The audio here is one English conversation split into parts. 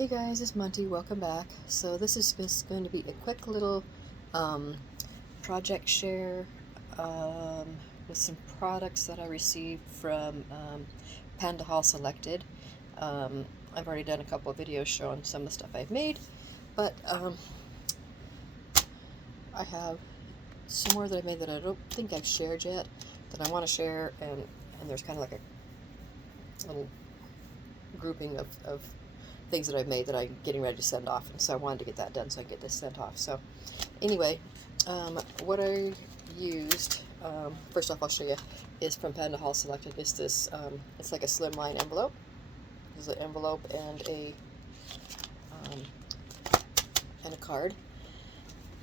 Hey guys, it's Monty. Welcome back. So this is just going to be a quick little project share with some products that I received from PandaHall Selected. I've already done a couple of videos showing some of the stuff I've made, but I have some more that I made that I don't think I've shared yet that I want to share, and there's kind of like a little grouping of things that I've made that I'm getting ready to send off, and so I wanted to get that done so I can get this sent off. So anyway, what I used, first off I'll show you, is from PandaHall Selected. It's this, it's like a slimline envelope. There's an envelope and a card.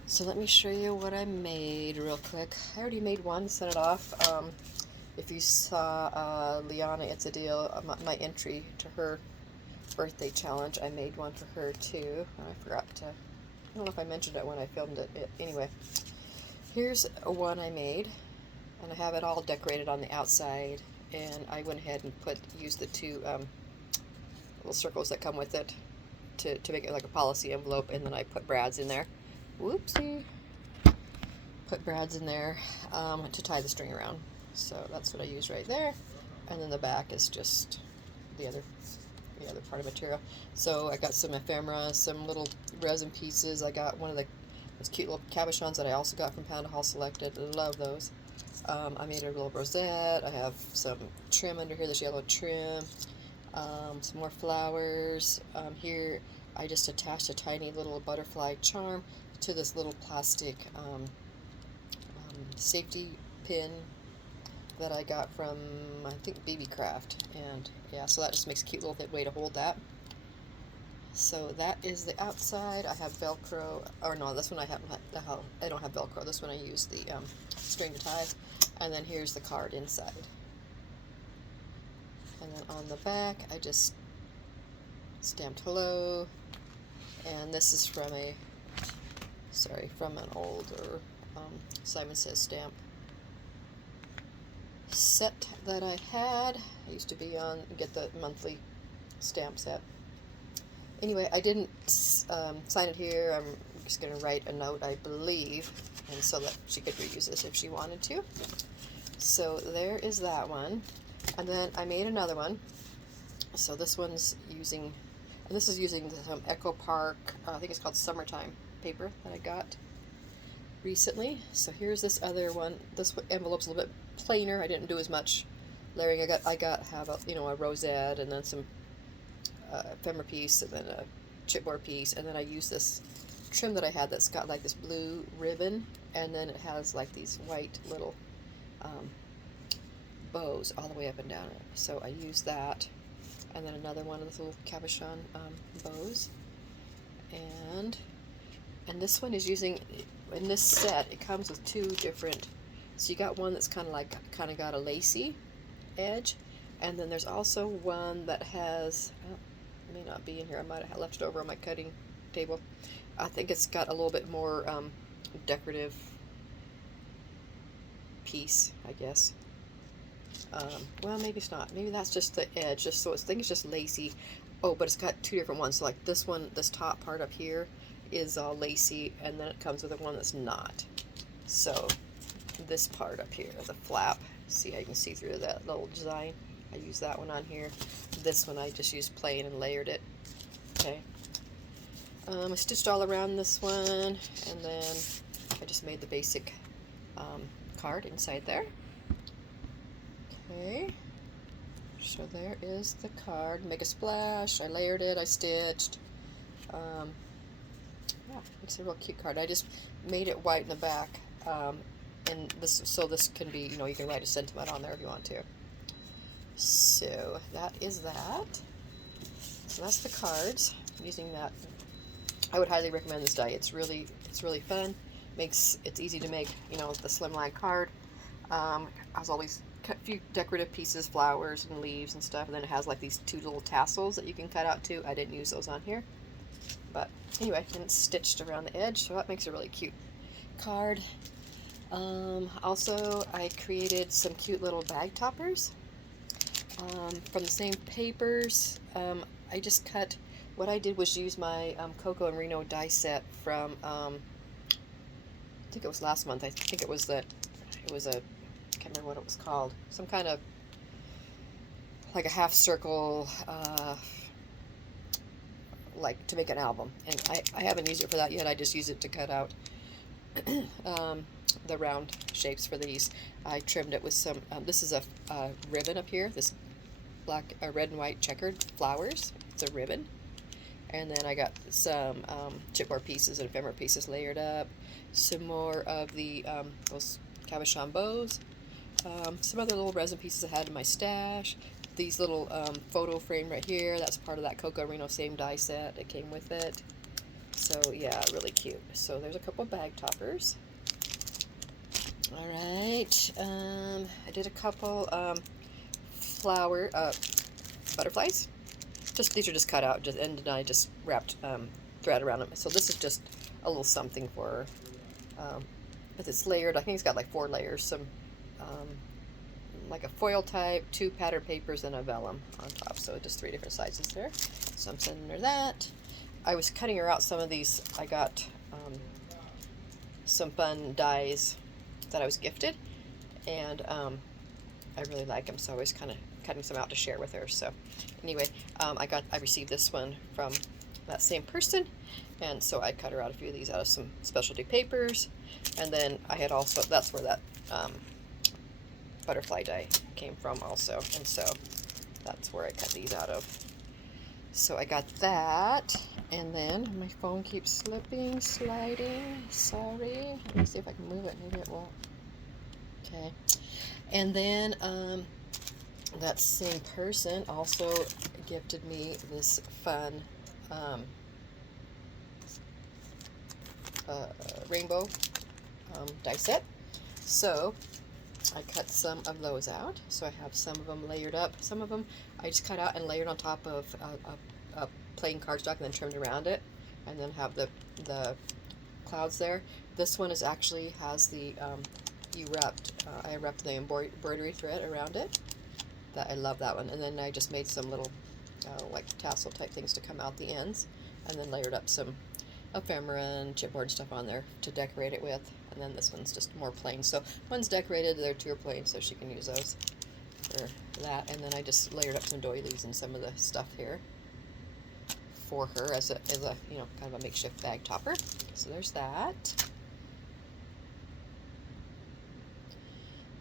So let me show you what I made real quick. I already made one, sent it off. If you saw Liana, It's a Deal, my entry to her birthday challenge, I made one for her too. I forgot to, I don't know if I mentioned it when I filmed it. Anyway, here's one I made, and I have it all decorated on the outside, and I went ahead and used the two little circles that come with it to make it like a policy envelope, and then I put brads in there. Whoopsie. Put brads in there to tie the string around. So that's what I use right there, and then the back is just the other part of material. So I got some ephemera, some little resin pieces. I got one of those cute little cabochons that I also got from PandaHall Selected. Love those. I made a little rosette. I have some trim under here, this yellow trim. Some more flowers. Here I just attached a tiny little butterfly charm to this little plastic safety pin that I got from, I think, BB Craft, and yeah, so that just makes a cute little way to hold that. So that is the outside. I have Velcro, or no, this one I haven't had, I don't have Velcro. This one I use the string to tie, and then here's the card inside. And then on the back, I just stamped hello, and this is from from an older Simon Says stamp set that I had. I used to get the monthly stamp set. Anyway, I didn't sign it here. I'm just going to write a note, I believe, and so that she could reuse this if she wanted to. So there is that one. And then I made another one. So this one's using, and this is using some Echo Park, I think it's called Summertime paper that I got recently. So here's this other one. This envelope's a little bit plainer. I didn't do as much layering. I have a rosette, and then some ephemera piece, and then a chipboard piece, and then I use this trim that I had that's got like this blue ribbon, and then it has like these white little bows all the way up and down it. So I use that, and then another one of those little cabochon bows, and this one is using, in this set, it comes with two different, so you got one that's kind of got a lacy edge, and then there's also one that has, it may not be in here, I might have left it over on my cutting table. I think it's got a little bit more decorative piece, I guess. Well, maybe it's not. Maybe that's just the edge, just so I think it's just lacy. Oh, but it's got two different ones. So like this one, this top part up here is all lacy, and then it comes with one that's not. So this part up here, the flap, see how you can see through that little design. I use that one on here. This one I just used plain and layered it. Okay. I stitched all around this one, and then I just made the basic card inside there. Okay. So there is the card. Make a splash. I layered it. I stitched. Yeah, it's a real cute card. I just made it white in the back, and this can be, you can write a sentiment on there if you want to. So that is that. So that's the cards. I'm using that. I would highly recommend this die. It's really fun. It's easy to make. The slimline card. Has all these few decorative pieces, flowers and leaves and stuff, and then it has like these two little tassels that you can cut out too. I didn't use those on here, but anyway, and it's stitched around the edge, so that makes a really cute card. Also, I created some cute little bag toppers from the same papers. I just cut what I did was use my Coco and Reno die set from, I think it was last month. I think it was I can't remember what it was called. Some kind of, like a half circle, like to make an album. And I haven't used it for that yet. I just use it to cut out the round shapes for these. I trimmed it with some, this is a ribbon up here, this black, red and white checkered flowers. It's a ribbon. And then I got some chipboard pieces and ephemera pieces layered up. Some more of the those cabochon bows. Some other little resin pieces I had in my stash. These little photo frame right here, that's part of that Coco Reno same die set. It came with it. So yeah, really cute. So there's a couple bag toppers. Alright, I did a couple flower butterflies. These are just cut out, and I just wrapped thread around them. So this is just a little something for her. It's layered. I think it's got like 4 layers. Some like a foil type, 2 pattern papers, and a vellum on top. So just 3 different sizes there. So I'm sending her that. I was cutting her out some of these. I got some fun dies that I was gifted, and I really like them, so I was kind of cutting some out to share with her. So anyway, I received this one from that same person, and so I cut her out a few of these out of some specialty papers. And then I had also, that's where that butterfly die came from also, and so that's where I cut these out of. So I got that, and then my phone keeps slipping, sliding, sorry. Let me see if I can move it, maybe it won't. Okay, and then that same person also gifted me this fun rainbow die set. So I cut some of those out. So I have some of them layered up. Some of them I just cut out and layered on top of a plain cardstock and then trimmed around it, and then have the clouds there. This one is actually has the I wrapped the embroidery thread around it. I love that one. And then I just made some little like tassel type things to come out the ends, and then layered up some ephemera and chipboard stuff on there to decorate it with. And then this one's just more plain. So one's decorated, the other 2 are plain, so she can use those for that. And then I just layered up some doilies and some of the stuff here for her as a you know, kind of a makeshift bag topper. So there's that.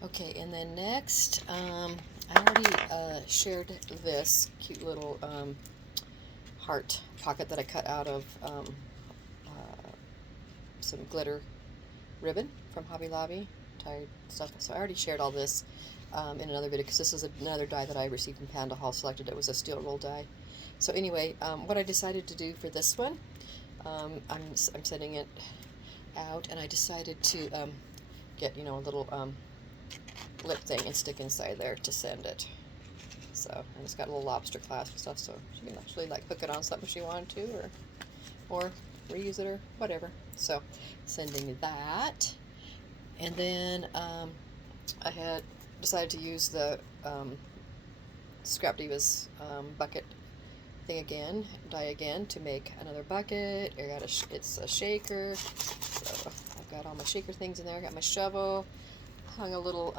Okay, and then next, I already shared this cute little heart pocket that I cut out of some glitter ribbon from Hobby Lobby, tired stuff. So I already shared all this in another video, because this is another die that I received from PandaHall Selected. It was a steel roll die. So anyway, what I decided to do for this one, I'm sending it out, and I decided to get, you know, a little lip thing and stick inside there to send it. So, and it's got a little lobster clasp and stuff, so she can actually like hook it on something if she wanted to, or reuse it or whatever. So sending that. And then I had decided to use the Scrap Divas bucket thing again, die again, to make another bucket. I got it's a shaker, so I've got all my shaker things in there. I got my shovel, hung a little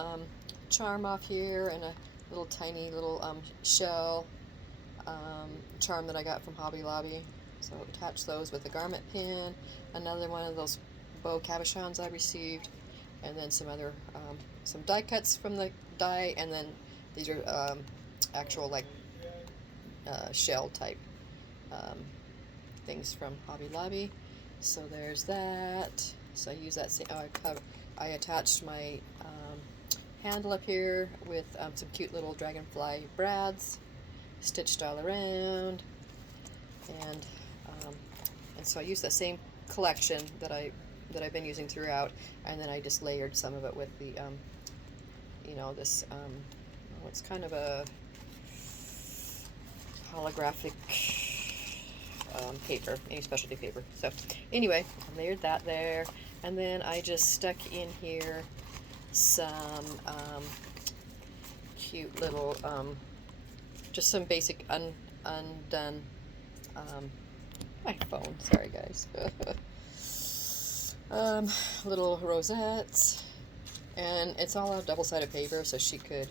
charm off here, and a little tiny little shell charm that I got from Hobby Lobby. So attach those with a garment pin, another one of those bow cabochons I received, and then some other some die cuts from the die, and then these are actual like shell type things from Hobby Lobby. So there's that. So I use that same, I attached my handle up here with some cute little dragonfly brads stitched all around, and so I used that same collection that I've been using throughout, and then I just layered some of it with the you know, this it's kind of a holographic paper, any specialty paper. So anyway, I layered that there, and then I just stuck in here some cute little just some basic undone my phone, sorry guys. Little rosettes, and it's all on double-sided paper, so she could,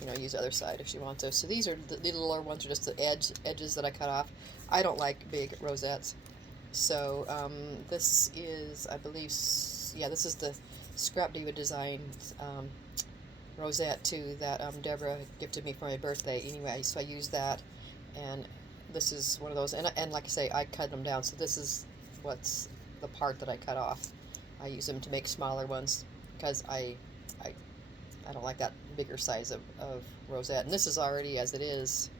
you know, use the other side if she wants to. So these are the littler ones, are just the edges that I cut off. I don't like big rosettes. So this is, I believe, yeah, this is the Scrap Diva Design rosette too that Debra gifted me for my birthday. Anyway, so I used that, and this is one of those. And like I say, I cut them down. So this is what's the part that I cut off. I use them to make smaller ones because I don't like that bigger size of rosette. And this is already, as it is,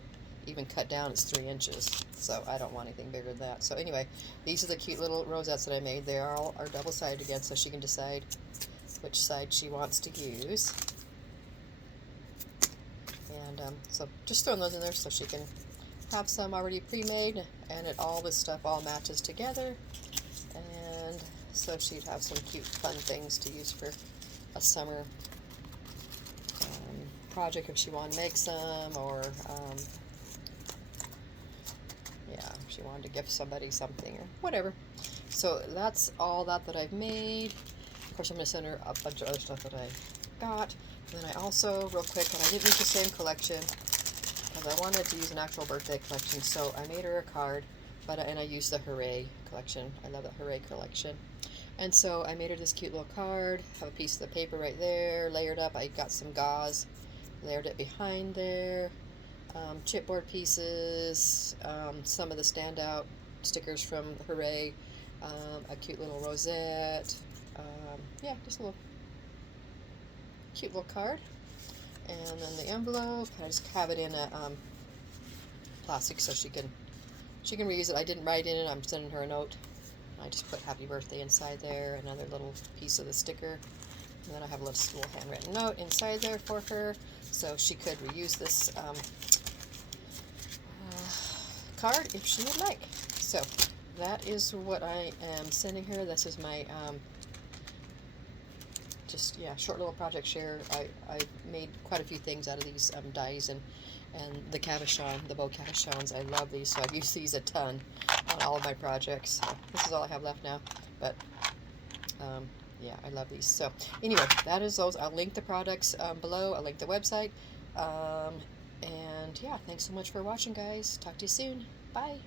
even cut down, it's 3 inches, so I don't want anything bigger than that. So anyway, these are the cute little rosettes that I made. They all are double-sided again, so she can decide which side she wants to use. And so just throwing those in there so she can have some already pre-made, and all this stuff all matches together, and so she'd have some cute fun things to use for a summer project if she wanted to make some, or yeah, if she wanted to gift somebody something or whatever. So that's all that I've made. Of course, I'm going to send her a bunch of other stuff that I got. And then I also, real quick, and I didn't use the same collection because I wanted to use an actual birthday collection, so I made her a card, and I used the Hooray collection. I love that Hooray collection. And so I made her this cute little card, have a piece of the paper right there, layered up. I got some gauze, layered it behind there, chipboard pieces, some of the standout stickers from Hooray, a cute little rosette, yeah, just a little cute little card. And then the envelope, I just have it in a plastic so she can reuse it. I didn't write in it, I'm sending her a note. I just put happy birthday inside there, another little piece of the sticker, and then I have a little handwritten note inside there for her, so she could reuse this card if she would like. So that is what I am sending her. This is my short little project share. I made quite a few things out of these dies, and the cabochon, the bow cabochons. I love these, so I've used these a ton on all of my projects. So this is all I have left now, but yeah, I love these. So anyway, that is those. I'll link the products below. I'll link the website, and yeah, thanks so much for watching, guys. Talk to you soon. Bye.